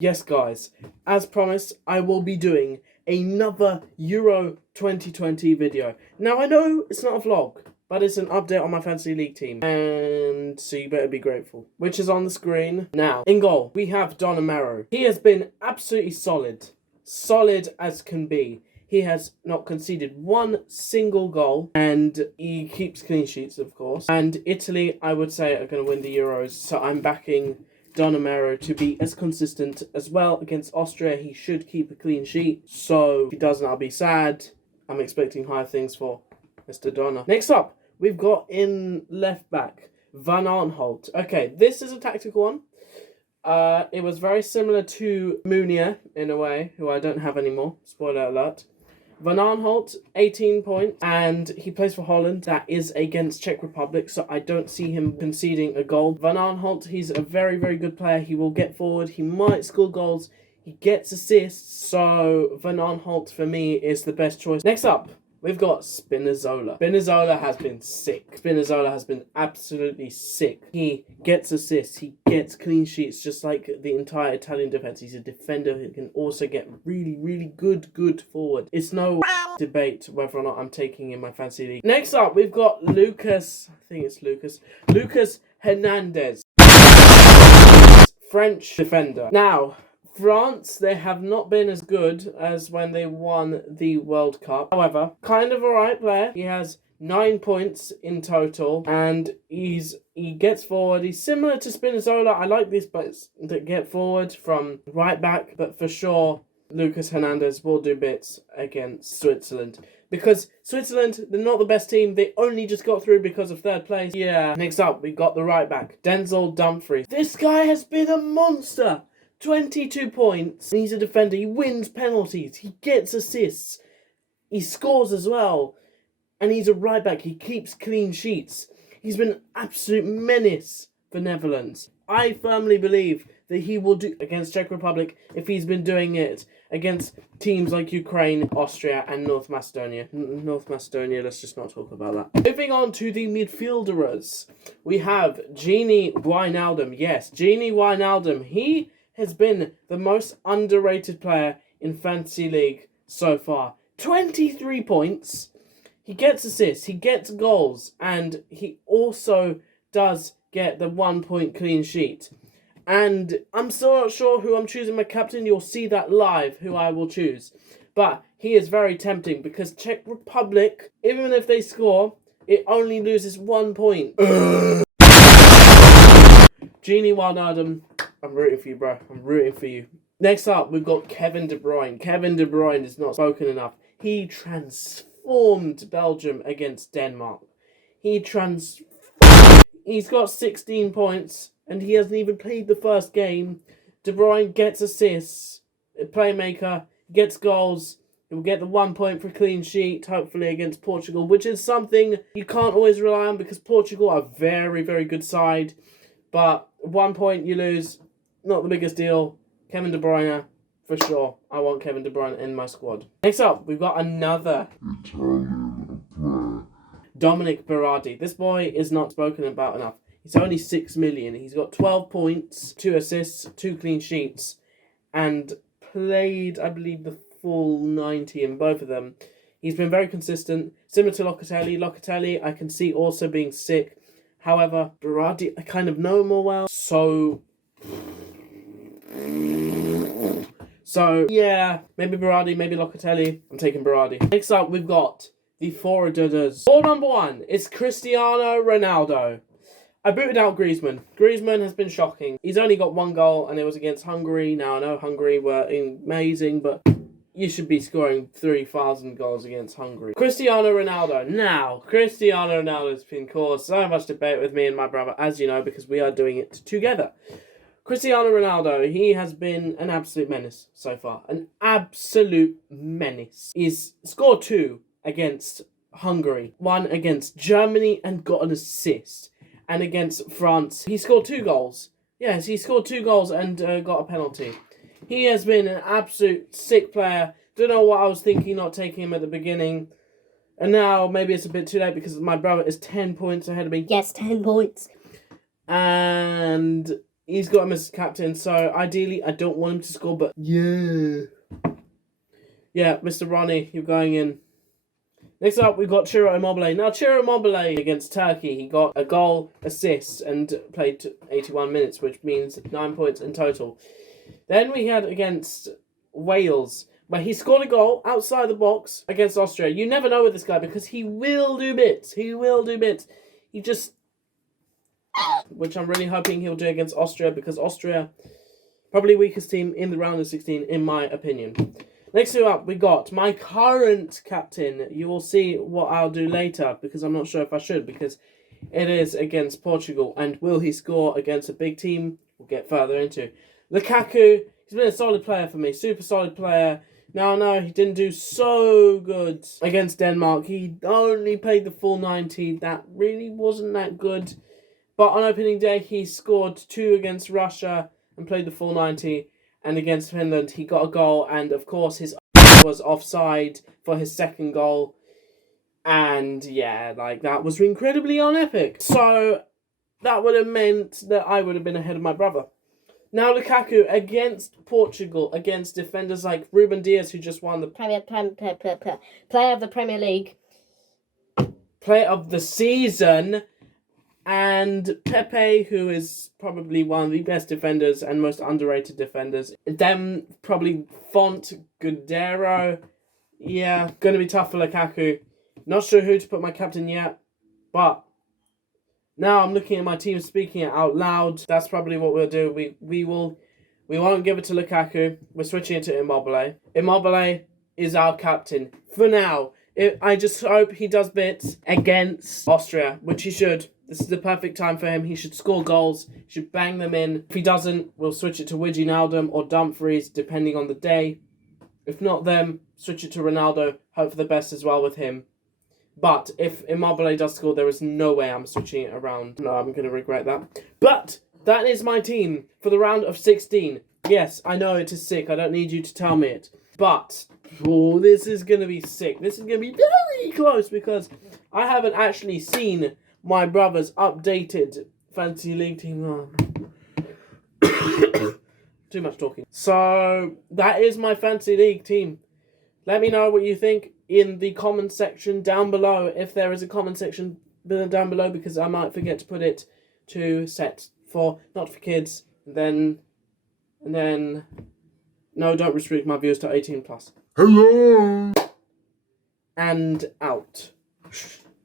Yes, guys, as promised, I will be doing another Euro 2020 video. Now, I know it's not a vlog, but it's an update on my Fantasy League team, and so you better be grateful. Which is on the screen now. In goal, we have Donnarumma. He has been absolutely solid as can be. He has not conceded one single goal, and he keeps clean sheets, of course. And Italy, I would say, are going to win the Euros, so I'm backing Donnarumma to be as consistent as well. Against Austria, he should keep a clean sheet. So if he doesn't, I'll be sad. I'm expecting higher things for Mr. Donna. Next up, we've got in left back, Van Aanholt. Okay, this is a tactical one. It was very similar to Munier in a way, who I don't have anymore. Spoiler alert. Van Aanholt, 18 points, and he plays for Holland. That is against Czech Republic, so I don't see him conceding a goal. Van Aanholt, he's a very, very good player. He will get forward. He might score goals. He gets assists, so Van Aanholt, for me, is the best choice. Next up, we've got Spinazzola. Spinazzola has been sick. Spinazzola has been absolutely sick. He gets assists. He gets clean sheets, just like the entire Italian defense. He's a defender who can also get really, really good forward. It's no debate whether or not I'm taking in my fantasy league. Next up, we've got Lucas. I think it's Lucas. Lucas Hernandez. French defender. Now, France, they have not been as good as when they won the World Cup. However, kind of a right player. He has 9 points in total, and he gets forward. He's similar to Spinazzola. I like these players that get forward from right back, but for sure, Lucas Hernandez will do bits against Switzerland. Because Switzerland, they're not the best team. They only just got through because of third place. Yeah. Next up, we got the right back, Denzel Dumfries. This guy has been a monster. 22 points. He's a defender. He wins penalties. He gets assists. He scores as well. And he's a right back. He keeps clean sheets. He's been an absolute menace for Netherlands. I firmly believe that he will do against Czech Republic if he's been doing it against teams like Ukraine, Austria, and North Macedonia. North Macedonia, let's just not talk about that. Moving on to the midfielders. We have Gini Wijnaldum. Yes, Gini Wijnaldum. He has been the most underrated player in Fantasy League so far. 23 points. He gets assists, he gets goals, and he also does get the 1 point clean sheet. And I'm still not sure who I'm choosing my captain. You'll see that live, who I will choose. But he is very tempting because Czech Republic, even if they score, it only loses 1 point. Gini Wijnaldum, I'm rooting for you, bro. I'm rooting for you. Next up, we've got Kevin De Bruyne. Kevin De Bruyne is not spoken enough. He transformed Belgium against Denmark. He's got 16 points, and he hasn't even played the first game. De Bruyne gets assists, a playmaker, gets goals. He'll get the 1 point for clean sheet, hopefully against Portugal, which is something you can't always rely on because Portugal are a very, very good side. But 1 point you lose, not the biggest deal. Kevin De Bruyne, for sure. I want Kevin De Bruyne in my squad. Next up, we've got another Italian player, Dominic Berardi. This boy is not spoken about enough. He's only 6 million. He's got 12 points, 2 assists, 2 clean sheets, and played, I believe, the full 90 in both of them. He's been very consistent, similar to Locatelli. Locatelli, I can see also being sick. However, Berardi, I kind of know more well, so yeah, maybe Berardi, maybe Locatelli. I'm taking Berardi. Next up, we've got the forwarders. For number 1 is Cristiano Ronaldo. I booted out Griezmann. Griezmann has been shocking. He's only got 1 goal, and it was against Hungary. Now, I know Hungary were amazing, but you should be scoring 3,000 goals against Hungary. Cristiano Ronaldo. Now, Cristiano Ronaldo has been caused so much debate with me and my brother, as you know, because we are doing it together. Cristiano Ronaldo, he has been an absolute menace so far. An absolute menace. He's scored 2 against Hungary, 1 against Germany and got an assist. And against France, he scored 2 goals. Yes, he scored 2 goals and got a penalty. He has been an absolute sick player. Don't know what I was thinking not taking him at the beginning. And now maybe it's a bit too late because my brother is 10 points ahead of me. Yes, 10 points. And he's got him as captain, so ideally I don't want him to score, but yeah. Yeah, Mr. Ronnie, you're going in. Next up, we've got Ciro Immobile. Now, Ciro Immobile against Turkey, he got a goal, assist, and played 81 minutes, which means 9 points in total. Then we had against Wales, where he scored a goal outside the box against Austria. You never know with this guy because he will do bits. He will do bits. He just... Which I'm really hoping he'll do against Austria because Austria, probably weakest team in the round of 16, in my opinion. Next up, we got my current captain. You will see what I'll do later because I'm not sure if I should because it is against Portugal. And will he score against a big team? We'll get further into. Lukaku, he's been a solid player for me. Super solid player. Now, I know he didn't do so good against Denmark. He only played the full 90. That really wasn't that good. But on opening day, he scored 2 against Russia and played the full 90. And against Finland, he got a goal. And, of course, his was offside for his second goal. And, yeah, like, that was incredibly unepic. So, that would have meant that I would have been ahead of my brother. Now, Lukaku against Portugal, against defenders like Ruben Dias, who just won the Player of the Premier League. Player of the Season. And Pepe, who is probably one of the best defenders and most underrated defenders. Then probably Font, Guerreiro. Yeah, going to be tough for Lukaku. Not sure who to put my captain yet. But now I'm looking at my team, speaking it out loud. That's probably what we'll do. We won't give it to Lukaku. We're switching it to Immobile. Immobile is our captain for now. I just hope he does bits against Austria, which he should. This is the perfect time for him. He should score goals. He should bang them in. If he doesn't, we'll switch it to Wijnaldum or Dumfries, depending on the day. If not them, switch it to Ronaldo. Hope for the best as well with him. But if Immobile does score, there is no way I'm switching it around. No, I'm going to regret that. But that is my team for the round of 16. Yes, I know it is sick. I don't need you to tell me it. But this is going to be sick. This is going to be very close because I haven't actually seen my brother's updated fantasy league team. Too much talking. So, that is my fantasy league team. Let me know what you think in the comment section down below. If there is a comment section down below, because I might forget to put it to set for, not for kids. And then, no, don't restrict my viewers to 18+. Hello! And out.